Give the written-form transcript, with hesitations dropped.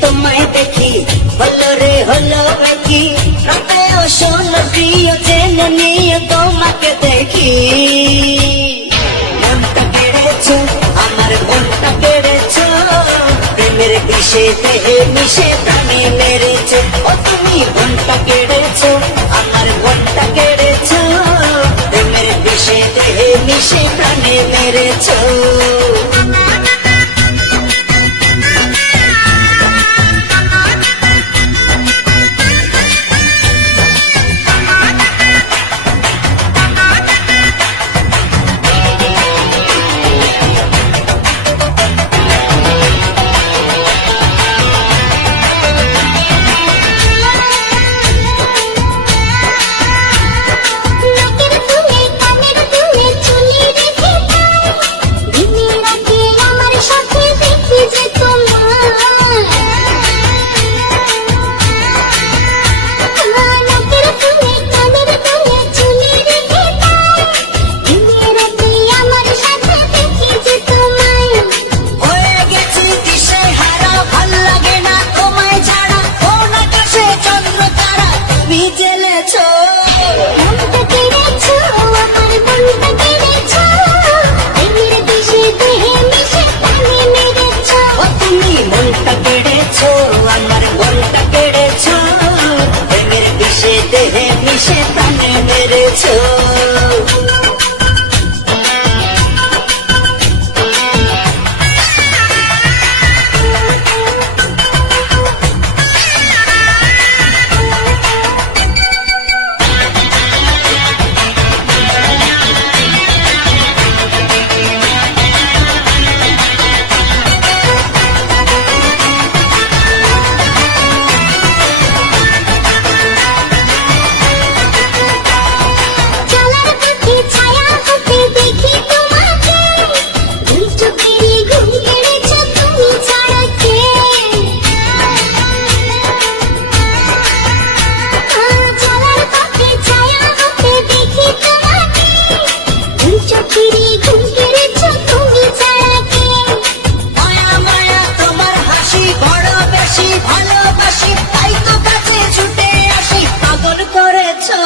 তোমায় দেখি হলো রে হলো কি রাতেও শোনো প্রিয় জেনে নিয়ে তোমাকে দেখি মনটা কেড়েছো আমার মনটা কেড়েছো প্রেমের বিষে দেহে মিশে প্রাণে মেরেছো ও তুমি মনটা কেড়েছো আমার মনটা কেড়েছো প্রেমের বিষে দেহে মিশে প্রাণে মেরেছো আমার মনটা কেড়েছো প্রেমের বিষে দেহে মিশে প্রাণে মেরেছো ভালোবাসি তাই তো কাছে ছুটে আসি পাগল করেছো।